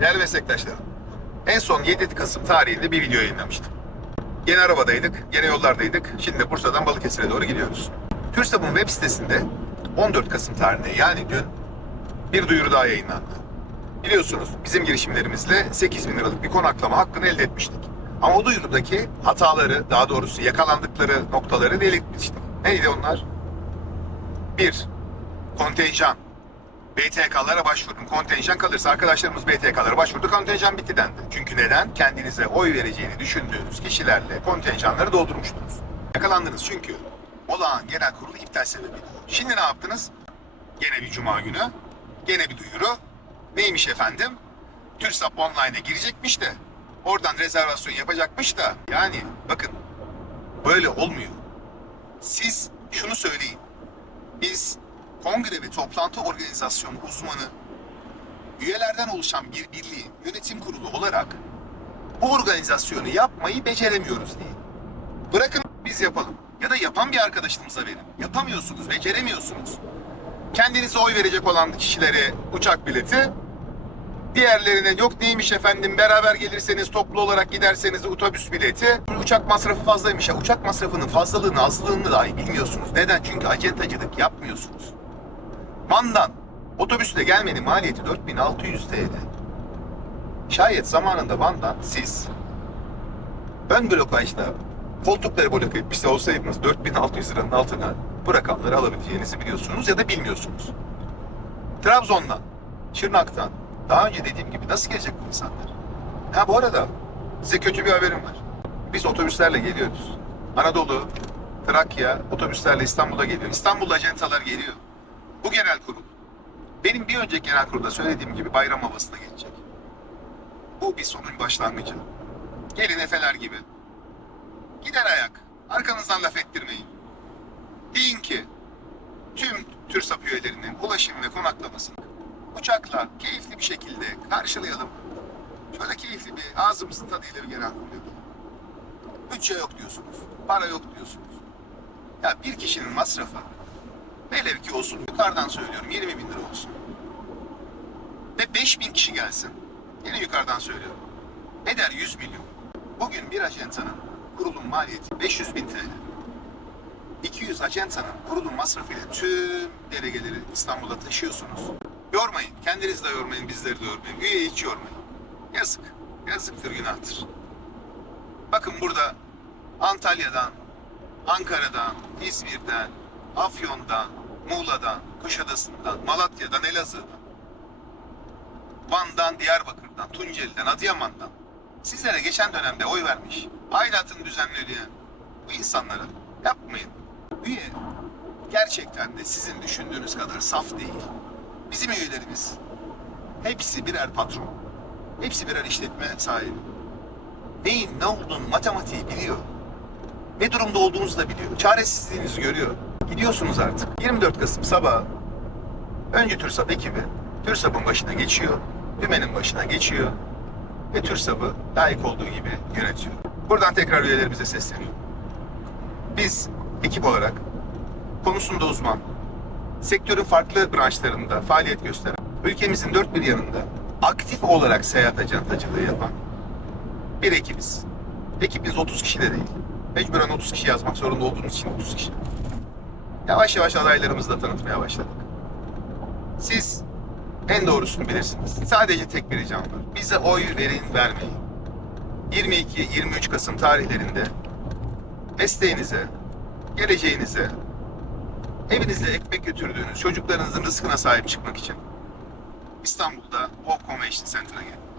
Değerli meslektaşlarım, en son 7 Kasım tarihinde bir video yayınlamıştım. Yine arabadaydık, yine yollardaydık. Şimdi Bursa'dan Balıkesir'e doğru gidiyoruz. TÜRSAB'ın web sitesinde 14 Kasım tarihinde yani dün bir duyuru daha yayınlandı. Biliyorsunuz bizim girişimlerimizle 8 bin liralık bir konaklama hakkını elde etmiştik. Ama o duyurudaki hataları, daha doğrusu yakalandıkları noktaları belirtmiştik. Neydi onlar? Bir, kontenjan. BTK'lara başvurun. Kontenjan kalırsa arkadaşlarımız BTK'lara başvurdu. Kontenjan bitti dendi. Çünkü neden? Kendinize oy vereceğini düşündüğünüz kişilerle kontenjanları doldurmuştunuz. Yakalandınız çünkü olağan genel kurulu iptal sebebiyle. Şimdi ne yaptınız? Gene bir cuma günü. Gene bir duyuru. Neymiş efendim? TÜRSAP Online'e girecekmiş de oradan rezervasyon yapacakmış da yani bakın böyle olmuyor. Siz şunu söyleyin. Biz kongre ve toplantı organizasyonu uzmanı üyelerden oluşan bir birliği yönetim kurulu olarak bu organizasyonu yapmayı beceremiyoruz diye. Bırakın biz yapalım. Ya da yapan bir arkadaşınıza verin. Yapamıyorsunuz, beceremiyorsunuz. Kendinize oy verecek olan kişilere uçak bileti, diğerlerine yok neymiş efendim beraber gelirseniz toplu olarak giderseniz de otobüs bileti. Uçak masrafı fazlaymış ya. Uçak masrafının fazlalığını azlığını dahi bilmiyorsunuz. Neden? Çünkü acentacılık yapmıyorsunuz. Van'dan otobüsle gelmenin maliyeti 4600 TL. Şayet zamanında Van'dan siz ön blokajda koltukları blok etmiş olsaydınız 4600 liranın altına bu rakamları alabileceğinizi biliyorsunuz ya da bilmiyorsunuz. Trabzon'dan, Şırnak'tan daha önce dediğim gibi nasıl gelecek bu insanlar? Ha bu arada size kötü bir haberim var. Biz otobüslerle geliyoruz. Anadolu, Trakya otobüslerle İstanbul'a geliyor. İstanbul acentalar geliyor. Bu genel kurul. Benim bir önceki genel kurulda söylediğim gibi bayram havasına geçecek. Bu bir sonun başlangıcı. Gelin efeler gibi. Gider ayak. Arkanızdan laf ettirmeyin. Deyin ki tüm TÜRSAP üyelerinin ulaşım ve konaklamasını uçakla keyifli bir şekilde karşılayalım. Şöyle keyifli bir ağzımızın tadıyla bir genel kurul yapalım. Bütçe yok diyorsunuz. Para yok diyorsunuz. Ya bir kişinin masrafı velev ki olsun yukarıdan söylüyorum 20 bin lira olsun. Ve 5 bin kişi gelsin. Yine yukarıdan söylüyorum. Eder 100 milyon. Bugün bir ajantanın kurulum maliyeti 500 bin TL. 200 ajantanın kurulum masrafıyla tüm delegeleri İstanbul'a taşıyorsunuz. Yormayın. Kendiniz de yormayın, bizleri de yormayın. Üyeyi hiç yormayın. Yazık. Yazıktır, günahtır. Bakın burada Antalya'dan, Ankara'dan, İzmir'den, Afyon'dan, Muğla'dan, Kuşadası'ndan, Malatya'dan, Elazığ'dan, Van'dan, Diyarbakır'dan, Tunceli'den, Adıyaman'dan sizlere geçen dönemde oy vermiş, aidatını düzenleyen bu insanlara yapmayın. Üye gerçekten de sizin düşündüğünüz kadar saf değil. Bizim üyelerimiz hepsi birer patron. Hepsi birer işletme sahibi. Neyin ne olduğunu matematiği biliyor. Ne durumda olduğunuzu da biliyor. Çaresizliğinizi görüyor. Gidiyorsunuz artık. 24 Kasım sabahı önce TÜRSAP ekibi TÜRSAP'ın başına geçiyor. Dümenin başına geçiyor. Ve TÜRSAP'ı layık olduğu gibi yönetiyor. Buradan tekrar üyelerimize sesleniyorum. Biz ekip olarak konusunda uzman, sektörün farklı branşlarında faaliyet gösteren, ülkemizin dört bir yanında aktif olarak seyahat acentacılığı yapan bir ekibiz. Ekibimiz 30 kişi de değil. Mecburen 30 kişi yazmak zorunda olduğumuz için 30 kişi. Yavaş yavaş adaylarımızı da tanıtmaya başladık. Siz en doğrusunu bilirsiniz. Sadece tek bir ricam var. Bize oy verin, vermeyin. 22-23 Kasım tarihlerinde mesleğinize, geleceğinize, evinizde ekmek götürdüğünüz çocuklarınızın rızkına sahip çıkmak için İstanbul'da Walk Convention Center'a gelin.